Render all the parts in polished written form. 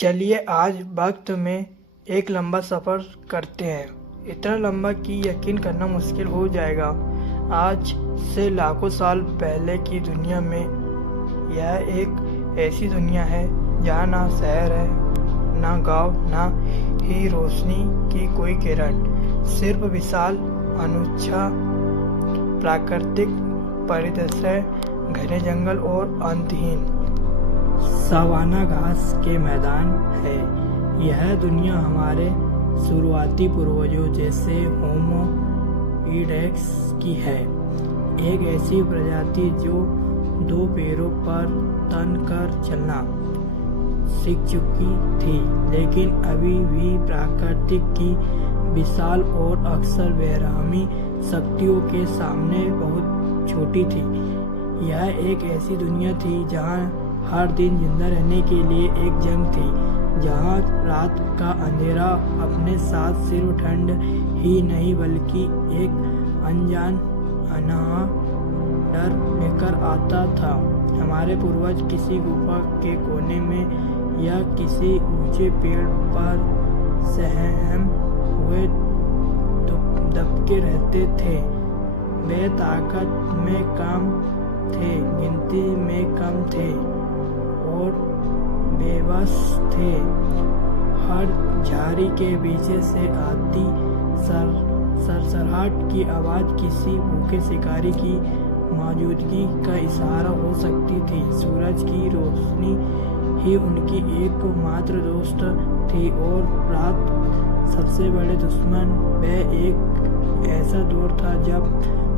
चलिए आज वक्त में एक लंबा सफ़र करते हैं। इतना लंबा कि यकीन करना मुश्किल हो जाएगा। आज से लाखों साल पहले की दुनिया में यह एक ऐसी दुनिया है जहाँ ना शहर है, ना गांव, ना ही रोशनी की कोई किरण, सिर्फ विशाल अनूठा प्राकृतिक परिदृश्य, घने जंगल और अंतहीन सवाना घास के मैदान है। यह दुनिया हमारे शुरुआती पूर्वजों जैसे होमो इरेक्टस की है, एक ऐसी प्रजाति जो दो पैरों पर तनकर चलना सीख चुकी थी, लेकिन अभी भी प्रकृति की विशाल और अक्सर बेरहमी शक्तियों के सामने बहुत छोटी थी। यह एक ऐसी दुनिया थी जहाँ हर दिन जिंदा रहने के लिए एक जंग थी, जहाँ रात का अंधेरा अपने साथ सिर्फ ठंड ही नहीं बल्कि एक अनजान अनाह डर लेकर आता था। हमारे पूर्वज किसी गुफा के कोने में या किसी ऊंचे पेड़ पर सहम हुए दबके रहते थे। वे ताकत में कम थे, गिनती में कम थे और बेबस थे। हर झाड़ी के पीछे से आती सरसराहट की आवाज़ किसी भूखे शिकारी की मौजूदगी का इशारा हो सकती थी। सूरज की रोशनी ही उनकी एकमात्र दोस्त थी और रात सबसे बड़े दुश्मन। वह एक ऐसा दौर था जब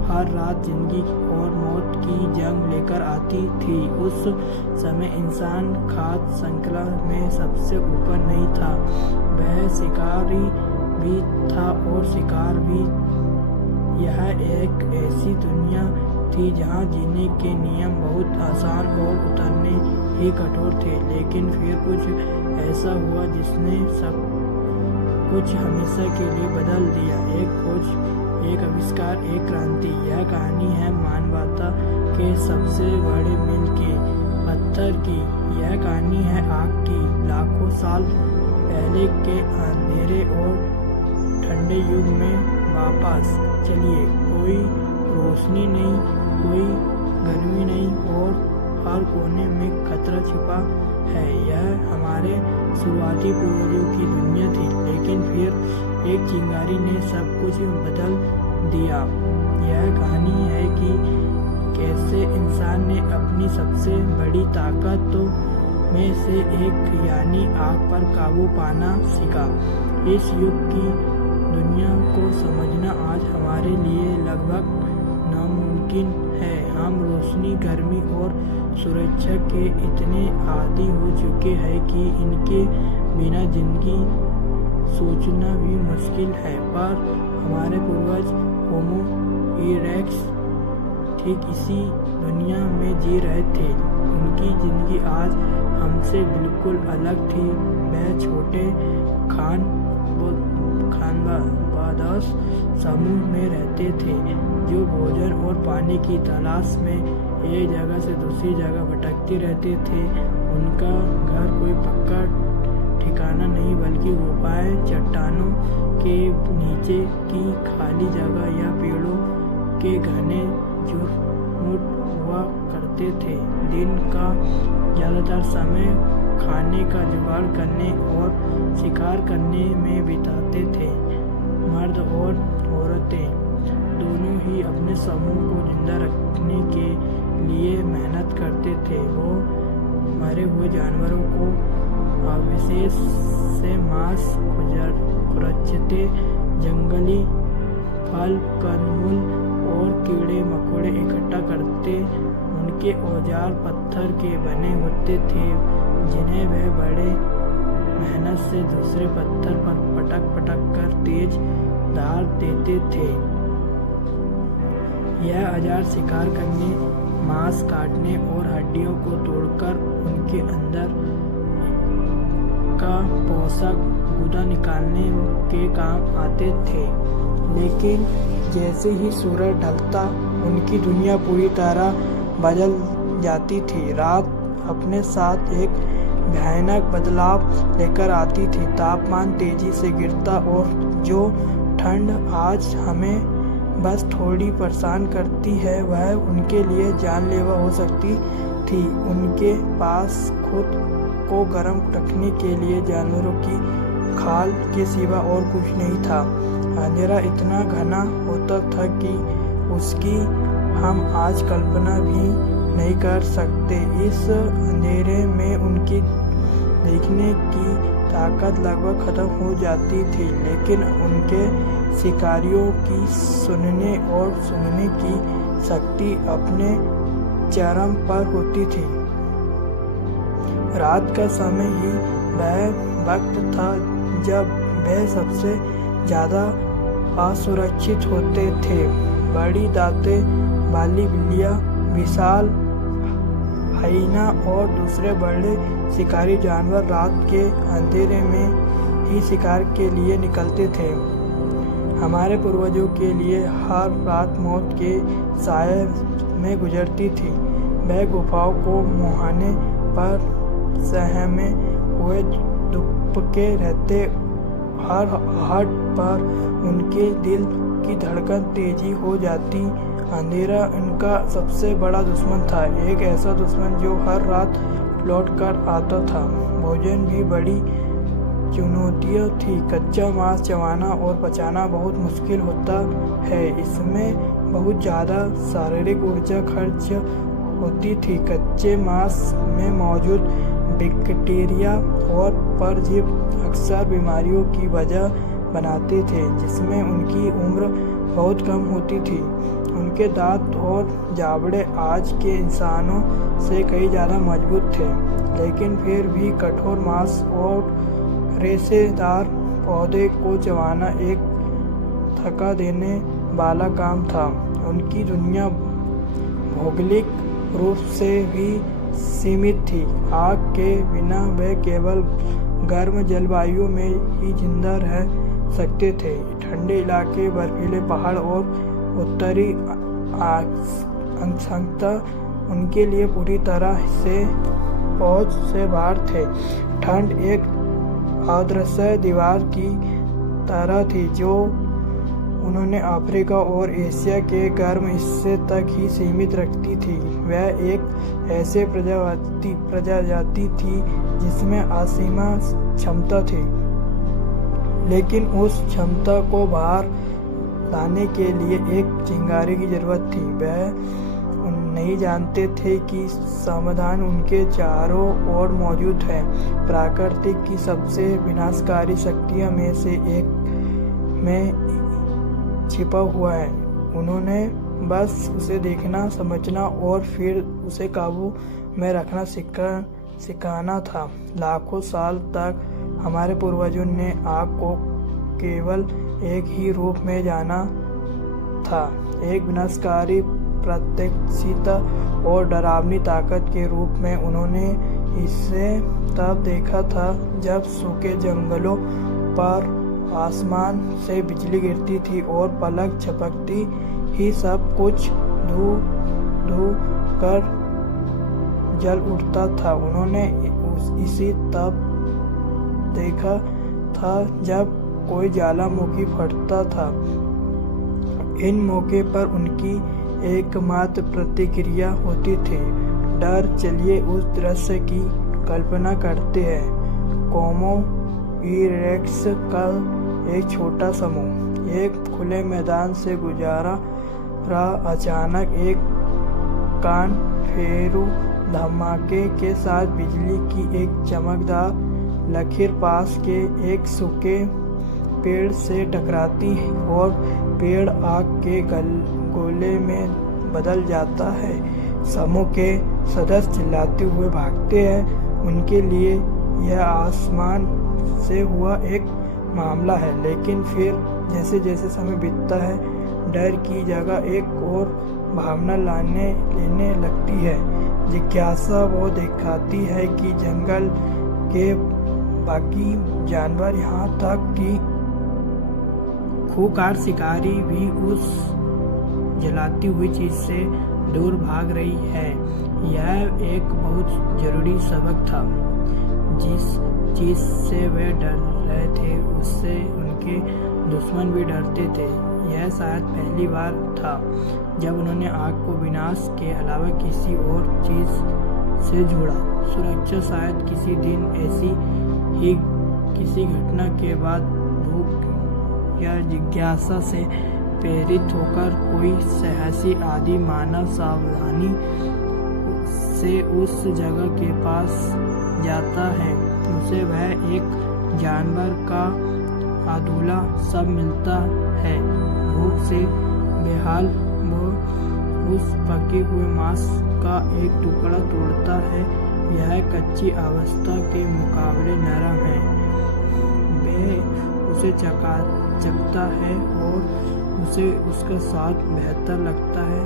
हर रात जिंदगी और मौत की जंग लेकर आती थी। उस समय इंसान खाद्य श्रृंखला में सबसे ऊपर नहीं था, वह शिकारी भी था और शिकार भी। यह एक ऐसी दुनिया थी जहां जीने के नियम बहुत आसान और उतरने ही कठोर थे, लेकिन फिर कुछ ऐसा हुआ जिसने सब कुछ हमेशा के लिए बदल दिया। एक खोज, एक आविष्कार, एक क्रांति। यह कहानी है मानवता के सबसे बड़े मिल के पत्थर की। यह कहानी है आग की। लाखों साल पहले के अंधेरे और ठंडे युग में वापस चलिए। कोई रोशनी नहीं, कोई गर्मी नहीं और हर कोने में खतरा छिपा है। यह हमारे शुरुआती पूर्वजों की दुनिया थी, लेकिन फिर एक चिंगारी ने सब कुछ बदल दिया। यह कहानी है कि कैसे इंसान ने अपनी सबसे बड़ी ताकतों में से एक यानी आग पर काबू पाना सीखा। इस युग की दुनिया को समझना आज हमारे लिए लगभग नामुमकिन है। हम रोशनी, गर्मी और सुरक्षा के इतने आदी हो चुके हैं कि इनके बिना जिंदगी सोचना भी मुश्किल है। पर हमारे पूर्वज होमो इरेक्टस ठीक इसी दुनिया में जी रहे थे। उनकी जिंदगी आज हमसे बिल्कुल अलग थी। वह छोटे खानबादोश समूह में रहते थे जो भोजन और पानी की तलाश में एक जगह से दूसरी जगह भटकते रहते थे। उनका घर कोई पक्का ठिकाना नहीं बल्कि गुफाएं, चट्टानों के नीचे की खाली जगह या पेड़ों के घने झुरमुट हुआ करते थे। दिन का ज़्यादातर समय खाने का जुगाड़ करने और शिकार करने में बिताते थे। मर्द और औरतें दोनों ही अपने समूह को जिंदा रखने के लिए मेहनत करते थे। वो मरे हुए जानवरों को अवशेष से मांस खुरचते, जंगली फल, कंदमूल और कीड़े मकोड़े इकट्ठा करते। उनके औजार पत्थर के बने होते थे जिन्हें वह बड़े मेहनत से दूसरे पत्थर पर पटक पटक कर तेज धार देते थे। यह औजार शिकार करने, मांस काटने और हड्डियों को तोड़कर उनके अंदर का पोषक गुदा निकालने के काम आते थे। लेकिन जैसे ही सूरज ढलता उनकी दुनिया पूरी तरह बदल जाती थी। रात अपने साथ एक भयानक बदलाव लेकर आती थी। तापमान तेजी से गिरता और जो ठंड आज हमें बस थोड़ी परेशान करती है वह उनके लिए जानलेवा हो सकती थी। उनके पास खुद को गर्म रखने के लिए जानवरों की खाल के सिवा और कुछ नहीं था। अंधेरा इतना घना होता था कि उसकी हम आज कल्पना भी नहीं कर सकते। इस अंधेरे में उनकी देखने की ताकत लगभग खत्म हो जाती थी, लेकिन उनके शिकारियों की सुनने और सूंघने की शक्ति अपने चरम पर होती थी। रात का समय ही वह वक्त था जब वे सबसे ज़्यादा असुरक्षित होते थे। बड़ी दांतें वाली बिल्लियाँ, विशाल हाइना और दूसरे बड़े शिकारी जानवर रात के अंधेरे में ही शिकार के लिए निकलते थे। हमारे पूर्वजों के लिए हर रात मौत के साए में गुजरती थी। वह गुफाओं को मुहाने पर सहमे हुए दुबके रहते। हर आहट पर उनके दिल की धड़कन तेजी हो जाती। अंधेरा उनका सबसे बड़ा दुश्मन था, एक ऐसा दुश्मन जो हर रात लौट कर आता था। भोजन भी बड़ी चुनौतियाँ थी। कच्चा मांस चबाना और पचाना बहुत मुश्किल होता है। इसमें बहुत ज़्यादा शारीरिक ऊर्जा खर्च होती थी। कच्चे मांस में मौजूद बैक्टीरिया और परजीव अक्सर बीमारियों की वजह बनाते थे, जिसमें उनकी उम्र बहुत कम होती थी। उनके दांत और जाबड़े आज के इंसानों से कई ज़्यादा मजबूत थे, लेकिन फिर भी कठोर मांस और रेशेदार पौधे को चबाना एक थका देने वाला काम था। उनकी दुनिया भौगोलिक रूप से भी सीमित थी। आग के बिना वे केवल गर्म जलवायु में ही जिंदा रह सकते थे। ठंडे इलाके, बर्फीले पहाड़ और उत्तरी अंशांकता उनके लिए पूरी तरह से पहुंच से बाहर थे। ठंड एक अदृश्य दीवार की तरह थी जो उन्होंने अफ्रीका और एशिया के गर्म हिस्से तक ही सीमित रखती थी। वह एक ऐसे प्रजाति थी जिसमें असीम क्षमता थी, लेकिन उस क्षमता को बाहर लाने के लिए एक चिंगारी की जरूरत थी। वह नहीं जानते थे कि समाधान उनके चारों ओर मौजूद है। प्रकृति की सबसे विनाशकारी शक्तियों में से एक में छिपा हुआ है। उन्होंने बस उसे देखना, समझना और फिर उसे काबू में रखना सिखाना था। लाखों साल तक हमारे पूर्वजों ने आग को केवल एक ही रूप में जाना था, एक विनाशकारी प्रत्यक्षता और डरावनी ताकत के रूप में। उन्होंने इसे तब देखा था जब सूखे जंगलों पर आसमान से बिजली गिरती थी और पलक झपकती ही सब कुछ धू कर जल उठता था। उन्होंने इसी तब देखा था जब कोई ज्वालामुखी फटता था। इन मौके पर उनकी एकमात्र प्रतिक्रिया होती थी डर। चलिए उस दृश्य की कल्पना करते हैं। होमो इरेक्टस का एक छोटा समूह एक खुले मैदान से गुजारा रहा। अचानक एक कान फेरू धमाके के साथ बिजली की एक चमकदार लकीर पास के एक सूखे पेड़ से टकराती और पेड़ आग के गोले में बदल जाता है। समूह के सदस्य चिल्लाते हुए भागते हैं। उनके लिए यह आसमान से हुआ एक मामला है, लेकिन फिर जैसे जैसे समय बीतता है डर की जगह एक और भावना लेने लगती है। जिज्ञासा वो दिखाती है कि जंगल के बाकी जानवर, यहाँ तक कि खूंखार शिकारी भी उस जलाती हुई चीज से दूर भाग रही है। यह एक बहुत जरूरी सबक था। जिस चीज से वे डर रहे थे उससे उनके दुश्मन भी डरते थे। यह शायद पहली बार था जब उन्होंने आग को विनाश के अलावा किसी और चीज से जोड़ा। सुरक्षा शायद किसी दिन ऐसी ही किसी घटना के बाद भूख या जिज्ञासा से प्रेरित होकर कोई साहसी आदि मानव सावधानी से उस जगह के पास जाता है। उसे वह एक जानवर का अधूरा सब मिलता है। भूख से बेहाल वो उस पके हुए मांस का एक टुकड़ा तोड़ता है। यह कच्ची अवस्था के मुकाबले नरम है। वह उसे चखता है और उसे उसका स्वाद बेहतर लगता है।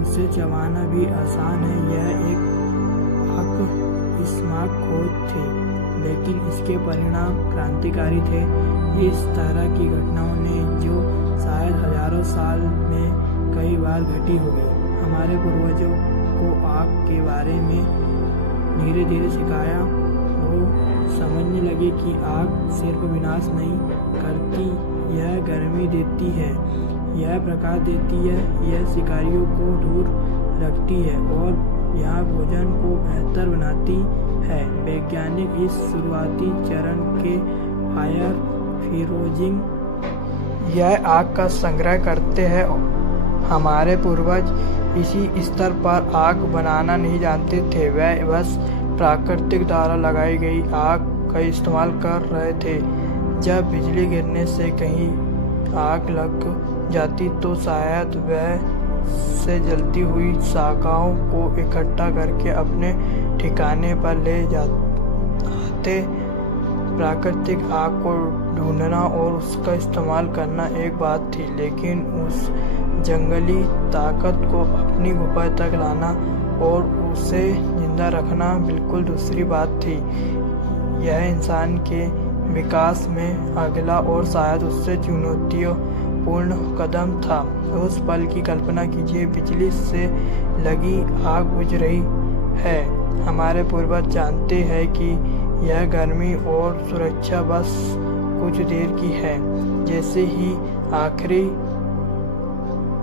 उसे चबाना भी आसान है। यह एक आकस्मिक खोज थी, लेकिन इसके परिणाम क्रांतिकारी थे। इस तरह की घटनाओं ने जो शायद हजारों साल में कई बार घटी होगी, हमारे पूर्वजों को आग के बारे में धीरे धीरे सिखाया। वो समझने लगे कि आग सिर्फ विनाश नहीं करती, यह गर्मी देती है, यह प्रकाश देती है, यह शिकारियों को दूर रखती है और यह भोजन को बेहतर बनाती है। वैज्ञानिक इस शुरुआती चरण के फायर फिरोजिंग यह आग का संग्रह करते हैं। हमारे पूर्वज इसी स्तर पर आग बनाना नहीं जानते थे। वह बस प्राकृतिक द्वारा लगाई गई आग का इस्तेमाल कर रहे थे। जब बिजली गिरने से कहीं आग लग जाती तो शायद वह से जलती हुई शाखाओं को इकट्ठा करके अपने ठिकाने पर ले जाते। प्राकृतिक आग को ढूंढना और उसका इस्तेमाल करना एक बात थी, लेकिन उस जंगली ताकत को अपनी गुफा तक लाना और उसे जिंदा रखना बिल्कुल दूसरी बात थी। यह इंसान के विकास में अगला और शायद उससे चुनौतीपूर्ण कदम था। उस पल की कल्पना कीजिए, बिजली से लगी आग बुझ रही है। हमारे पूर्वज जानते हैं कि यह गर्मी और सुरक्षा बस कुछ देर की है। जैसे ही आखिरी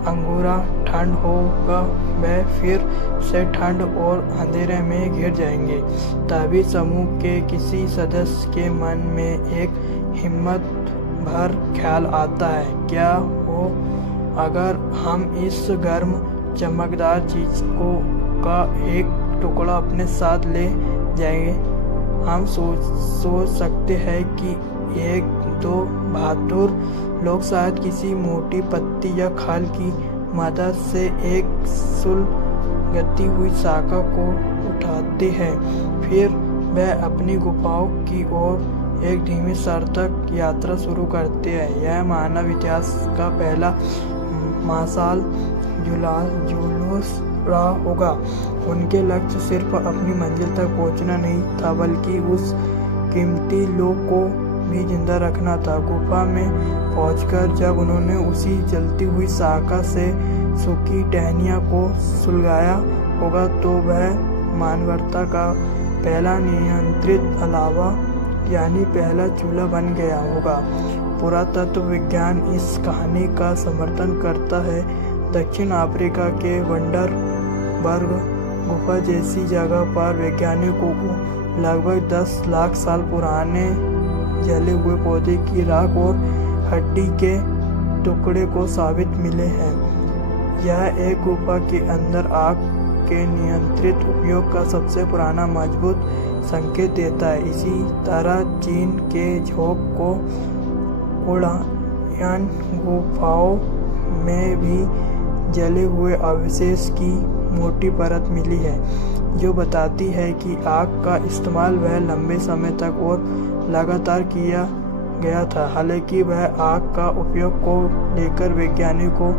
अंगूरा ठंड होगा, वह फिर से ठंड और अंधेरे में घिर जाएंगे। तभी समूह के किसी सदस्य के मन में एक हिम्मत भर ख्याल आता है, क्या हो अगर हम इस गर्म चमकदार चीज का एक टुकड़ा अपने साथ ले जाएंगे। हम सोच सकते हैं कि एक दो बहादुर लोग शायद किसी मोटी पत्ती या खाल की मदद से एक सुलगती हुई शाखा को उठाते हैं। फिर वह अपनी गुफाओं की ओर एक धीमी सार्थक यात्रा शुरू करते हैं। यह मानव इतिहास का पहला मासाल जुलूस रहा होगा। उनके लक्ष्य सिर्फ अपनी मंजिल तक पहुंचना नहीं था, बल्कि उस कीमती लोग को भी जिंदा रखना था। गुफा में पहुंचकर जब उन्होंने उसी जलती हुई शाखा से सूखी टहनियों को सुलगाया होगा, तो वह मानवता का पहला नियंत्रित अलावा यानी पहला चूल्हा बन गया होगा। पुरातत्व विज्ञान इस कहानी का समर्थन करता है। दक्षिण अफ्रीका के वंडरबर्ग गुफा जैसी जगह पर वैज्ञानिकों को लगभग 10 लाख साल पुराने जले हुए पौधे की राख और हड्डी के टुकड़े को साबित मिले हैं। यह एक गुफा के अंदर आग के नियंत्रित उपयोग का सबसे पुराना मजबूत संकेत देता है। इसी तरह चीन के झोंक को उड़ान गुफाओं में भी जले हुए अवशेष की मोटी परत मिली है, जो बताती है कि आग का इस्तेमाल वह लंबे समय तक और लगातार किया गया था। हालांकि वह आग का उपयोग को लेकर वैज्ञानिकों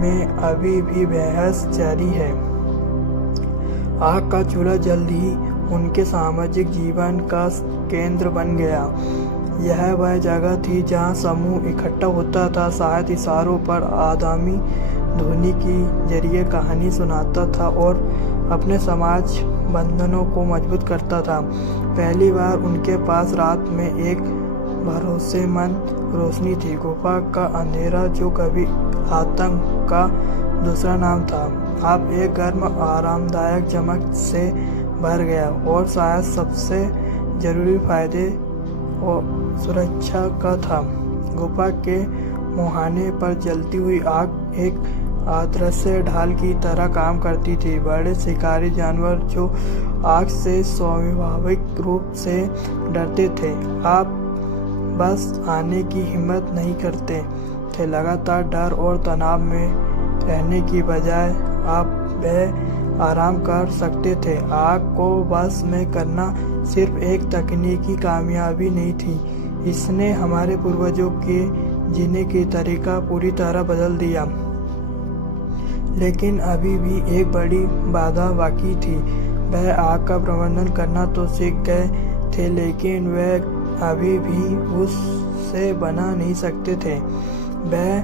में अभी भी बहस जारी है। आग का चूल्हा जल्द ही उनके सामाजिक जीवन का केंद्र बन गया। यह वह जगह थी जहां समूह इकट्ठा होता था, शायद इशारों पर आदमी ध्वनि की जरिए कहानी सुनाता था और अपने समाज बंधनों को मजबूत करता था। पहली बार उनके पास रात में एक भरोसेमंद रोशनी थी, गुफा का अंधेरा जो कभी आतंक का दूसरा नाम था, अब एक गर्म आरामदायक चमक से भर गया। और शायद सबसे जरूरी फायदे और सुरक्षा का था। गुफा के मुहाने पर जलती हुई आग एक अदृश्य ढाल की तरह काम करती थी। बड़े शिकारी जानवर जो आग से स्वाभाविक रूप से डरते थे, आप बस आने की हिम्मत नहीं करते थे। लगातार डर और तनाव में रहने की बजाय आप वह आराम कर सकते थे। आग को बस में करना सिर्फ एक तकनीकी कामयाबी नहीं थी, इसने हमारे पूर्वजों के जीने की तरीका पूरी तरह बदल दिया। लेकिन अभी भी एक बड़ी बाधा बाकी थी। वह आग का प्रबंधन करना तो सीख गए थे, लेकिन वह अभी भी उससे बना नहीं सकते थे। वह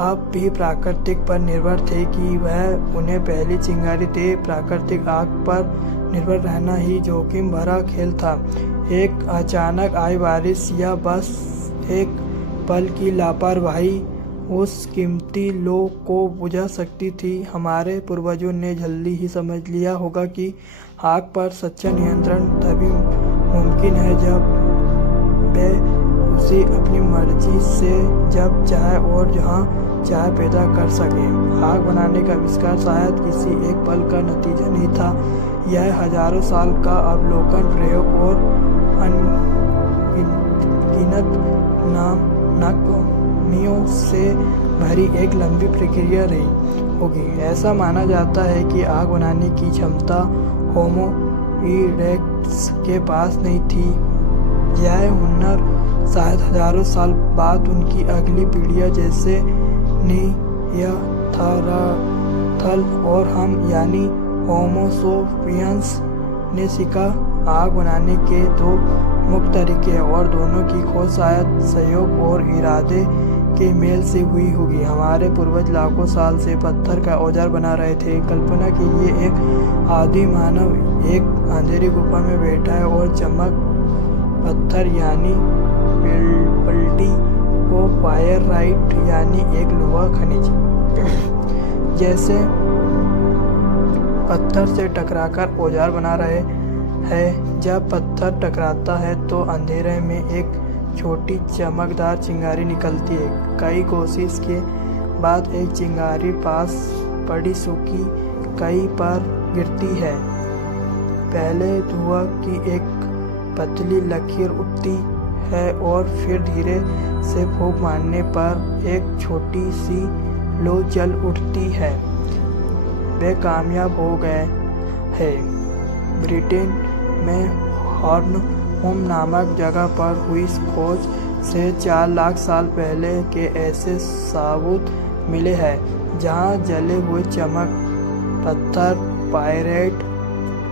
अब भी प्राकृतिक पर निर्भर थे कि वह उन्हें पहली चिंगारी दे। प्राकृतिक आग पर निर्भर रहना ही जोखिम भरा खेल था। एक अचानक आई बारिश या बस एक पल की लापरवाही उस कीमती लो को बुझा सकती थी। हमारे पूर्वजों ने जल्दी ही समझ लिया होगा कि आग पर सच्चा नियंत्रण तभी मुमकिन है जब वे उसे अपनी मर्जी से जब चाहे और जहां चाहे पैदा कर सके। आग बनाने का आविष्कार शायद किसी एक पल का नतीजा नहीं था, यह हजारों साल का अवलोकन, प्रयोग और अनगिनत नाकामियों से भरी एक लंबी प्रक्रिया रही होगी। ऐसा माना जाता है कि आग बनाने की क्षमता होमो इरेक्टस के पास नहीं थी। यह हुनर शायद हजारों साल बाद उनकी अगली पीढ़ियां जैसे नेanderthal और हम यानी होमो सेपियंस ने सीखा। आग बनाने के दो मुख्य तरीके हैं और दोनों की खोज शायद सहयोग और इरादे के मेल से हुई होगी। हमारे पूर्वज लाखों साल से पत्थर का औजार बना रहे थे। कल्पना कीजिए एक आदि मानव एक अंधेरी गुफा में बैठा है और चमक पत्थर यानी पलटी को पायराइट यानी एक लोहा खनिज जैसे पत्थर से टकराकर औजार बना रहे हैं। जब पत्थर टकराता है तो अंधेरे में एक छोटी चमकदार चिंगारी निकलती है। कई कोशिश के बाद एक चिंगारी पास पड़ी सूखी कई पर गिरती है। पहले धुआं की एक पतली लकीर उठती है और फिर धीरे से फूंक मारने पर एक छोटी सी लो जल उठती है। वे कामयाब हो गए हैं। ब्रिटेन में हॉर्नहोम नामक जगह पर हुई खोज से 4 लाख साल पहले के ऐसे सबूत मिले हैं जहां जले हुए चमक पत्थर पायराइट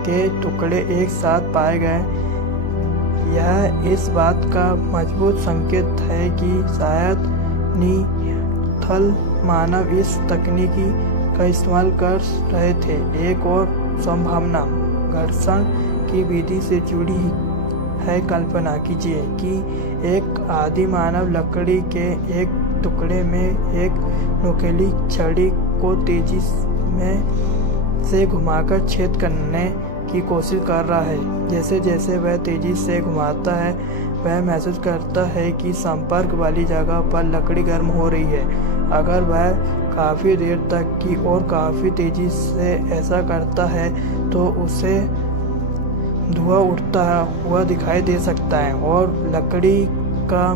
के टुकड़े एक साथ पाए गए। यह इस बात का मजबूत संकेत है कि शायद नेanderthal मानव इस तकनीकी का इस्तेमाल कर रहे थे। एक और संभावना घर्षण की विधि से जुड़ी है। कल्पना कीजिए कि एक आदि मानव लकड़ी के एक टुकड़े में एक नुकीली छड़ी को तेजी से घुमाकर छेद करने की कोशिश कर रहा है। जैसे जैसे वह तेजी से घुमाता है, वह महसूस करता है कि संपर्क वाली जगह पर लकड़ी गर्म हो रही है। अगर वह काफ़ी देर तक की और काफ़ी तेजी से ऐसा करता है तो उसे धुआं उठता हुआ दिखाई दे सकता है और लकड़ी का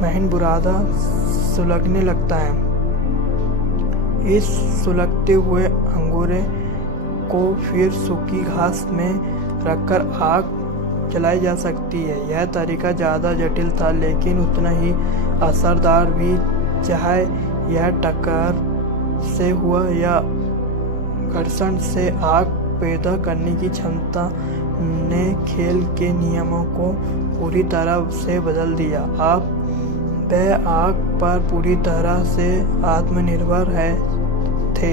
महीन बुरादा सुलगने लगता है। इस सुलगते हुए अंगूरे को फिर सूखी घास में रखकर आग जलाई जा सकती है। यह तरीका ज़्यादा जटिल था लेकिन उतना ही असरदार भी। चाहे यह टक्कर से हुआ या घर्षण से आग पैदा करने की क्षमता ने खेल के नियमों को पूरी तरह से बदल दिया। अब वह आग पर पूरी तरह से आत्मनिर्भर है। थे।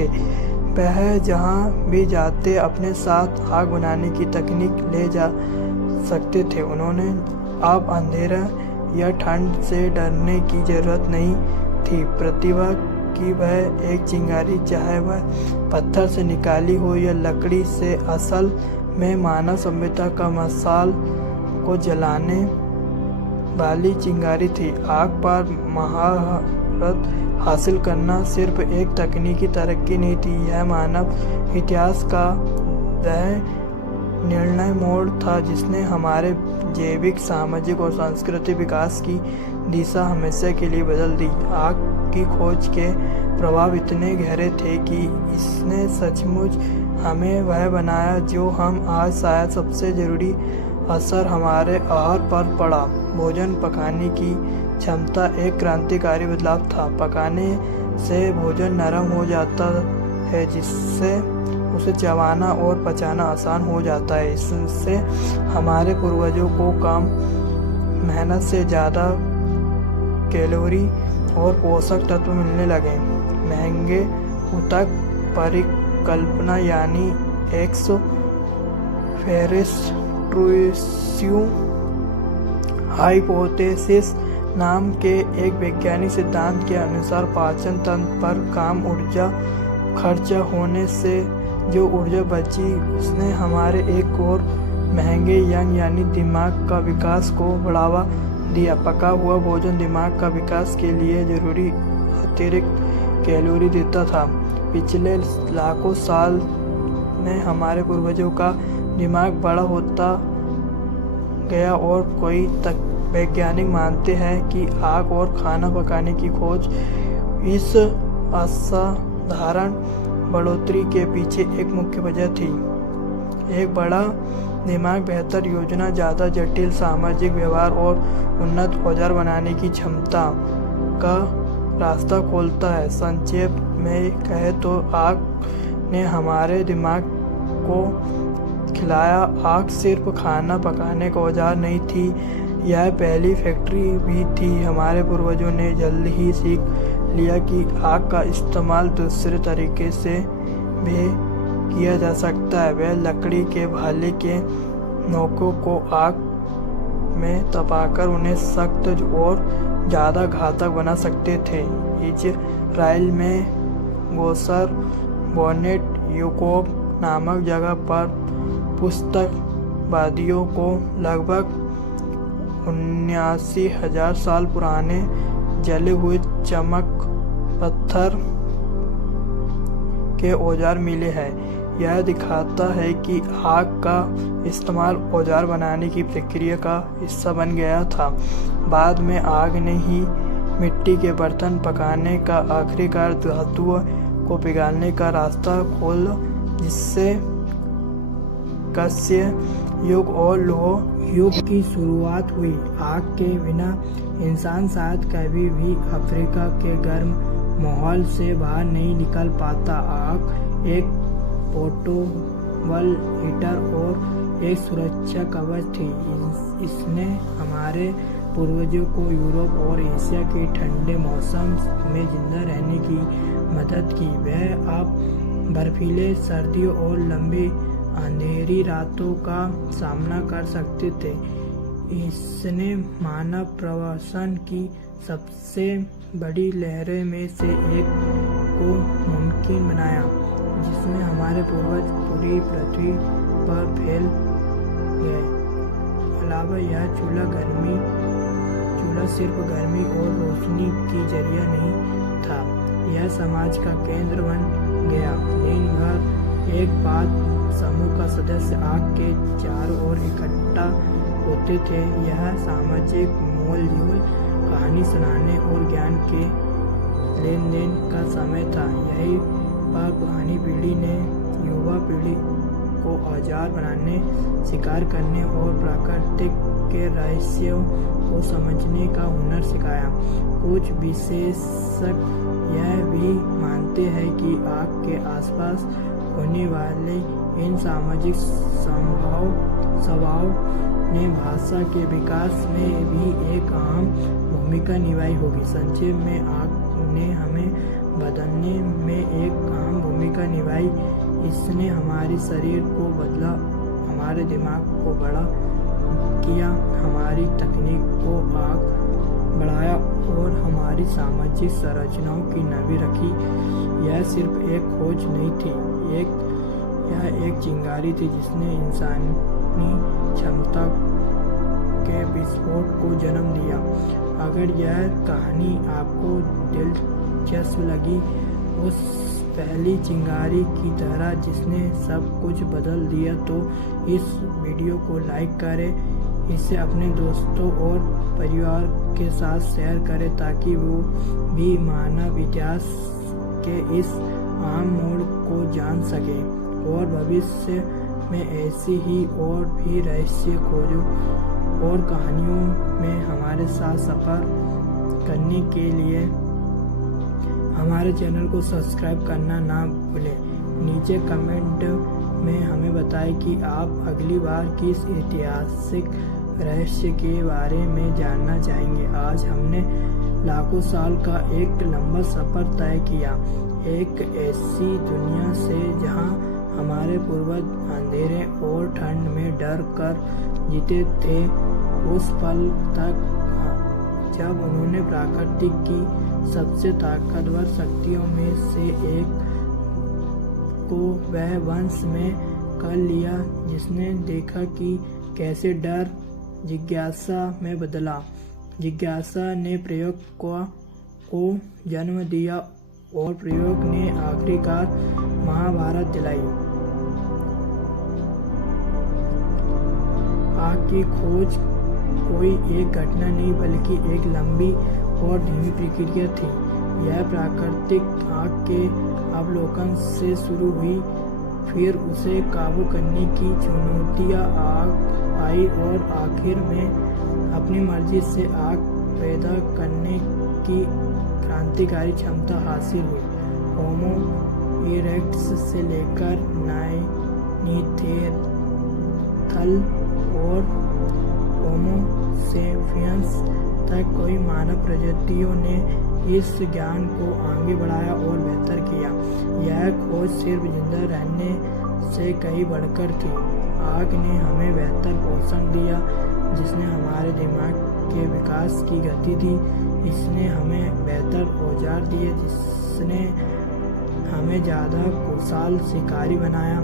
वह जहाँ भी जाते अपने साथ आग बनाने की तकनीक ले जा सकते थे। उन्होंने अब अंधेरा या ठंड से डरने की जरूरत नहीं थी। प्रतिभा की वह एक चिंगारी, चाहे वह पत्थर से निकाली हो या लकड़ी से, असल में मानव सभ्यता का मशाल को जलाने वाली चिंगारी थी। आग पर महारत हासिल करना सिर्फ एक तकनीकी तरक्की नहीं थी, यह मानव इतिहास का वह निर्णय मोड़ था जिसने हमारे जैविक, सामाजिक और सांस्कृतिक विकास की दिशा हमेशा के लिए बदल दी। आग की खोज के प्रभाव इतने गहरे थे कि इसने सचमुच हमें वह बनाया जो हम आज शायद सबसे जरूरी असर हमारे आहार पर पड़ा। भोजन पकाने की क्षमता एक क्रांतिकारी बदलाव था। पकाने से भोजन नरम हो जाता है, जिससे उसे चबाना और पचाना आसान हो जाता है। इससे हमारे पूर्वजों को कम मेहनत से ज़्यादा कैलोरी और पोषक तत्व मिलने लगे। महंगे ऊतक परिकल्पना यानी एक्स फेरेस्ट्रुयू हाइपोथेसिस नाम के एक वैज्ञानिक सिद्धांत के अनुसार पाचन तंत्र पर कम ऊर्जा खर्च होने से जो ऊर्जा बची उसने हमारे एक और महंगे यंग यानी दिमाग का विकास को बढ़ावा दिया। पका हुआ भोजन दिमाग का विकास के लिए जरूरी अतिरिक्त कैलोरी देता था। पिछले लाखों साल में हमारे पूर्वजों का दिमाग बड़ा होता गया और कोई वैज्ञानिक मानते हैं कि आग और खाना पकाने की खोज इस असाधारण बढ़ोतरी के पीछे एक मुख्य वजह थी। एक बड़ा दिमाग बेहतर योजना, ज़्यादा जटिल सामाजिक व्यवहार और उन्नत औजार बनाने की क्षमता का रास्ता खोलता है। संक्षेप में कहे तो आग ने हमारे दिमाग को खिलाया। आग सिर्फ खाना पकाने का औजार नहीं थी, यह पहली फैक्ट्री भी थी। हमारे पूर्वजों ने जल्द ही सीख लिया कि आग का इस्तेमाल दूसरे तरीके से भी किया जा सकता है। वे लकड़ी के भाले के नोकों को आग में तपाकर उन्हें सख्त और ज़्यादा घातक बना सकते थे। इजराइल में गोसर बोनेट यूकोब नामक जगह पर पुस्तकवादियों को लगभग 79,000 साल पुराने जले हुए चमक पत्थर के औजार मिले हैं। यह दिखाता है कि आग का इस्तेमाल औजार बनाने की प्रक्रिया का हिस्सा बन गया था। बाद में आग ने ही मिट्टी के बर्तन पकाने का, आखिरकार धातुओं को पिघलने का रास्ता खोला, जिससे कांस्य युग और लौह युग की शुरुआत हुई। आग के बिना इंसान शायद कभी भी अफ्रीका के गर्म माहौल से बाहर नहीं निकल पाता। आग एक पोर्टेबल हीटर और एक सुरक्षा कवच थी। इसने हमारे पूर्वजों को यूरोप और एशिया के ठंडे मौसम में जिंदा रहने की मदद की। वह अब बर्फीले सर्दियों और लंबी अंधेरी रातों का सामना कर सकते थे। इसने मानव प्रवासन की सबसे बड़ी लहरें में से एक को मुमकिन बनाया, जिसमें हमारे पूर्वज पूरी पृथ्वी पर फैल गए। अलावा यह चूल्हा सिर्फ गर्मी और रोशनी की जरिया नहीं था, यह समाज का केंद्र बन गया। दिन भर एक बात समूह का सदस्य आग के चारों ओर इकट्ठा होते थे। यह सामाजिक मोल-जोल, कहानी सुनाने और ज्ञान के लेन देन का समय था। यही पर पुरानी पीढ़ी ने युवा पीढ़ी को औजार बनाने, शिकार करने और प्राकृतिक के रहस्यों को समझने का हुनर सिखाया। कुछ विशेषज्ञ यह भी मानते हैं कि आग के आसपास होने वाले इन सामाजिक स्वभाव ने भाषा के विकास में भी एक अहम भूमिका निभाई होगी। संक्षेप में आग ने हमें बदलने में एक अहम भूमिका निभाई। इसने हमारे शरीर को बदला, हमारे दिमाग को बड़ा किया, हमारी तकनीक को आगे बढ़ाया और हमारी सामाजिक संरचनाओं की नवी रखी। यह सिर्फ एक खोज नहीं थी, यह एक चिंगारी थी जिसने इंसानी क्षमता के विस्फोट को जन्म दिया। अगर यह कहानी आपको दिलचस्प लगी, उस पहली चिंगारी की तरह जिसने सब कुछ बदल दिया, तो इस वीडियो को लाइक करें, इसे अपने दोस्तों और परिवार के साथ शेयर करें ताकि वो भी मानव इतिहास के इस आम मोड़ को जान सके और भविष्य में ऐसी ही और भी रहस्य खोजों और कहानियों में हमारे साथ सफ़र करने के लिए हमारे चैनल को सब्सक्राइब करना ना भूलें। नीचे कमेंट में हमें बताएं कि आप अगली बार किस ऐतिहासिक रहस्य के बारे में जानना चाहेंगे। आज हमने लाखों साल का एक लंबा सफ़र तय किया, एक ऐसी दुनिया से जहां हमारे पूर्वज अंधेरे और ठंड में डर कर जीते थे, उस पल तक जब उन्होंने प्रकृति की सबसे ताकतवर शक्तियों में से एक को वह वंश में कर लिया, जिसने देखा कि कैसे डर जिज्ञासा में बदला। जिज्ञासा ने प्रयोग को जन्म दिया और प्रयोग ने आखिरकार महाभारत दिलाई। आग की खोज कोई एक घटना नहीं बल्कि एक लंबी और धीमी प्रक्रिया थी। यह प्राकृतिक आग के अवलोकन से शुरू हुई, फिर उसे काबू करने की चुनौतियां आई और आखिर में अपनी मर्जी से आग पैदा करने की क्रांतिकारी क्षमता हासिल हुई। होमो इरेक्टस से लेकर नाइनथेरथल और होमो सेपियंस तक कई मानव प्रजातियों ने इस ज्ञान को आगे बढ़ाया और बेहतर किया। यह खोज सिर्फ जिंदा रहने से कहीं बढ़कर थी। आग ने हमें बेहतर पोषण दिया, जिसने हमारे दिमाग के विकास की गति दी। इसने हमें बेहतर औजार दिए, जिसने हमें ज़्यादा कुशल शिकारी बनाया।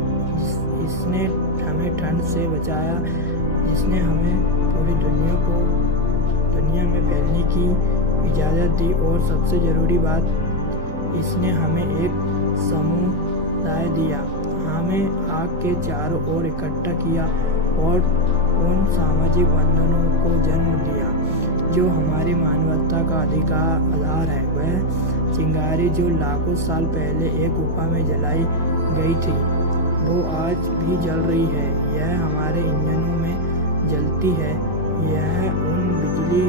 इसने हमें ठंड से बचाया, जिसने हमें पूरी दुनिया में फैलने की इजाज़त दी। और सबसे ज़रूरी बात, इसने हमें एक समुदाय दिया, हमें आग के चारों ओर इकट्ठा किया और उन सामाजिक बंधनों को जन्म दिया जो हमारी मानवता का आधार है। वह चिंगारी जो लाखों साल पहले एक गुफा में जलाई गई थी, वो आज भी जल रही है। यह हमारे इंजनों में जलती है, यह उन बिजली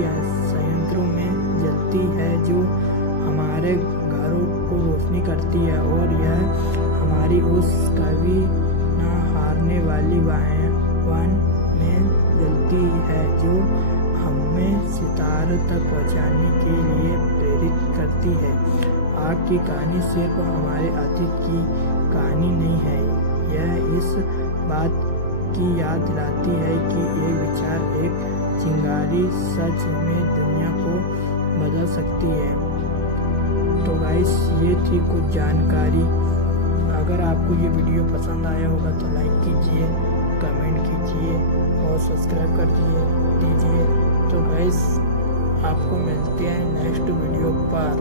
संयंत्रों में जलती है जो हमारे घरों को रोशनी करती है, और यह हमारी उस कभी न हारने वाली वाहन में जलती है जो हमें सितारों तक पहुंचाने के लिए प्रेरित करती है। आग की कहानी सिर्फ हमारे अतीत की कहानी नहीं है, यह इस बात की याद दिलाती है कि एक विचार, एक चिंगारी सच में दुनिया को बदल सकती है। तो गाइस, ये थी कुछ जानकारी। अगर आपको ये वीडियो पसंद आया होगा तो लाइक कीजिए, कमेंट कीजिए और सब्सक्राइब कर दीजिए। तो गाइस, आपको मिलते हैं नेक्स्ट वीडियो पर।